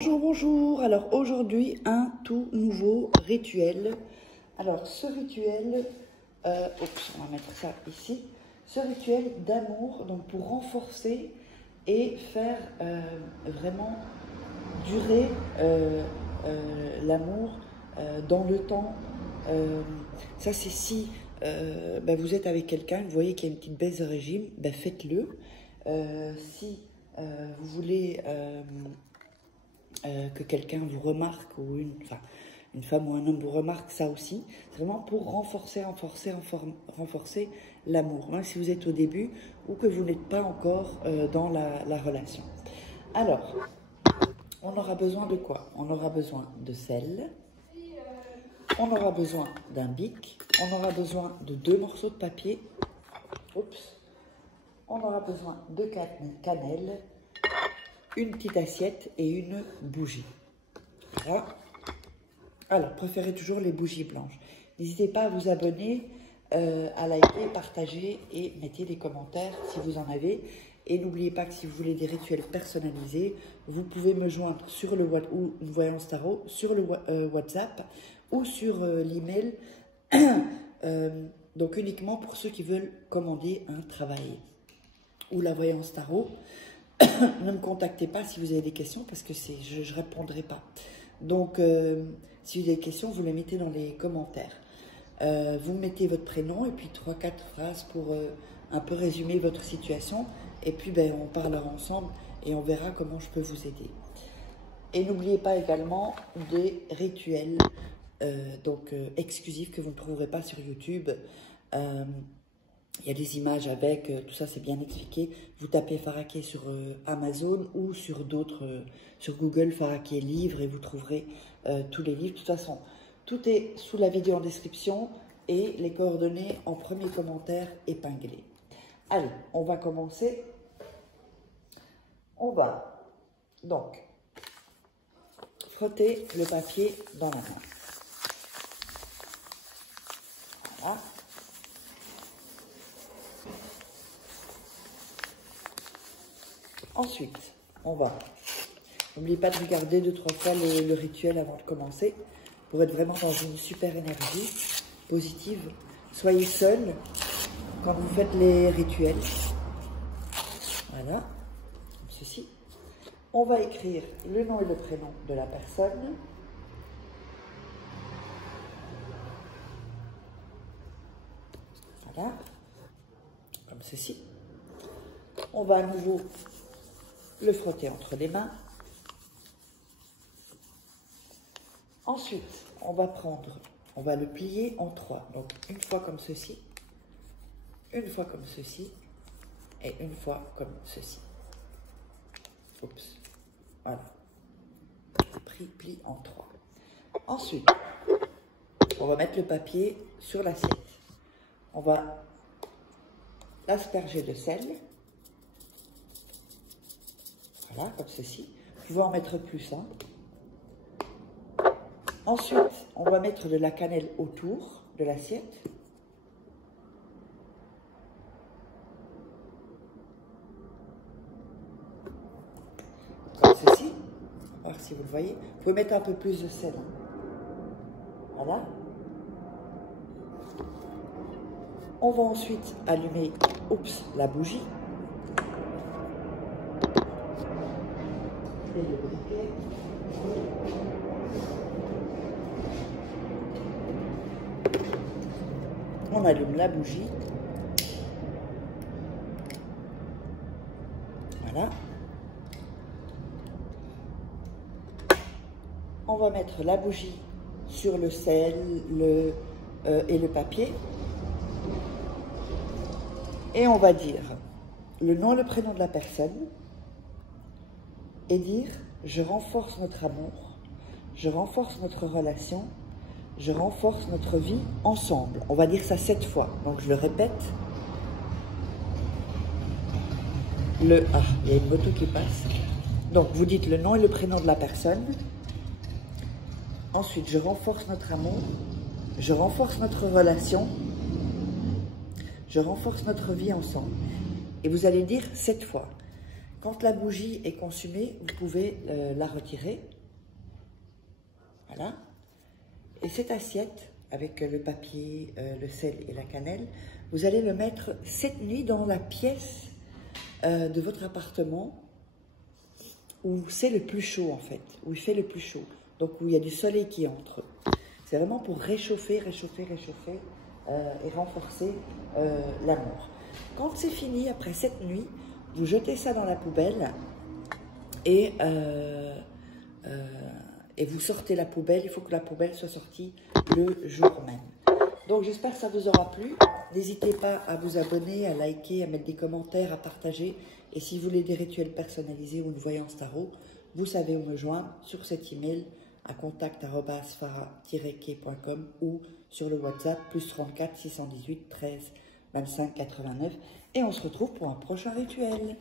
Bonjour, bonjour. Alors aujourd'hui, un tout nouveau rituel. Alors ce rituel, on va mettre ça ici. Ce rituel d'amour, donc pour renforcer et faire vraiment durer l'amour dans le temps. Ça c'est si vous êtes avec quelqu'un, vous voyez qu'il y a une petite baisse de régime, faites-le. Si vous voulez que quelqu'un vous remarque, ou une femme ou un homme vous remarque, ça aussi, c'est vraiment pour renforcer l'amour, même si vous êtes au début ou que vous n'êtes pas encore dans la relation. Alors, on aura besoin de quoi? On aura besoin de sel, on aura besoin d'un bic, on aura besoin de 2 morceaux de papier, on aura besoin de cannelle, une petite assiette et une bougie. Voilà. Alors, préférez toujours les bougies blanches. N'hésitez pas à vous abonner, à liker, partager et mettez des commentaires si vous en avez. Et n'oubliez pas que si vous voulez des rituels personnalisés, vous pouvez me joindre sur le ou une voyance tarot, sur le WhatsApp ou sur l'email. Donc uniquement pour ceux qui veulent commander un travail ou la voyance tarot. Ne me contactez pas si vous avez des questions parce que je ne répondrai pas. Donc, si vous avez des questions, vous les mettez dans les commentaires. Vous mettez votre prénom et puis 3-4 phrases pour un peu résumer votre situation. Et puis, on parlera ensemble et on verra comment je peux vous aider. Et n'oubliez pas également des rituels exclusifs que vous ne trouverez pas sur YouTube. Il y a des images avec, tout ça c'est bien expliqué. Vous tapez Faraké sur Amazon ou sur d'autres, sur Google, Faraké livres, et vous trouverez tous les livres. De toute façon, tout est sous la vidéo en description et les coordonnées en premier commentaire épinglé. Allez, on va commencer. On va donc frotter le papier dans la main. Voilà. Ensuite, on va, n'oubliez pas de regarder 2-3 fois le rituel avant de commencer, pour être vraiment dans une super énergie positive. Soyez seul quand vous faites les rituels. Voilà, comme ceci. On va écrire le nom et le prénom de la personne. Voilà, comme ceci. On va à nouveau le frotter entre les mains. Ensuite, on va le plier en 3. Donc, une fois comme ceci, une fois comme ceci, et une fois comme ceci. Oups. Voilà. Plie en 3. Ensuite, on va mettre le papier sur l'assiette. On va l'asperger de sel. Voilà, comme ceci. Vous pouvez en mettre plus. Ensuite, on va mettre de la cannelle autour de l'assiette. Comme ceci. On va voir si vous le voyez. Vous pouvez mettre un peu plus de sel. Voilà. On va ensuite allumer, la bougie. Et le briquet. On allume la bougie. Voilà. On va mettre la bougie sur le sel et le papier. Et on va dire le nom et le prénom de la personne. Et dire, je renforce notre amour, je renforce notre relation, je renforce notre vie ensemble. On va dire ça 7 fois. Donc je le répète. Il y a une moto qui passe. Donc vous dites le nom et le prénom de la personne. Ensuite, je renforce notre amour, je renforce notre relation, je renforce notre vie ensemble. Et vous allez dire 7 fois. Quand la bougie est consumée, vous pouvez la retirer. Voilà. Et cette assiette, avec le papier, le sel et la cannelle, vous allez le mettre cette nuit dans la pièce de votre appartement où c'est le plus chaud en fait, où il fait le plus chaud, donc où il y a du soleil qui entre. C'est vraiment pour réchauffer, réchauffer, réchauffer et renforcer l'amour. Quand c'est fini, après cette nuit, vous jetez ça dans la poubelle et vous sortez la poubelle. Il faut que la poubelle soit sortie le jour même. Donc j'espère que ça vous aura plu. N'hésitez pas à vous abonner, à liker, à mettre des commentaires, à partager. Et si vous voulez des rituels personnalisés ou une voyance tarot, vous savez où me joindre sur cet email à contact@farah-kay.com ou sur le WhatsApp +34 618 13 25 89. Et on se retrouve pour un prochain rituel.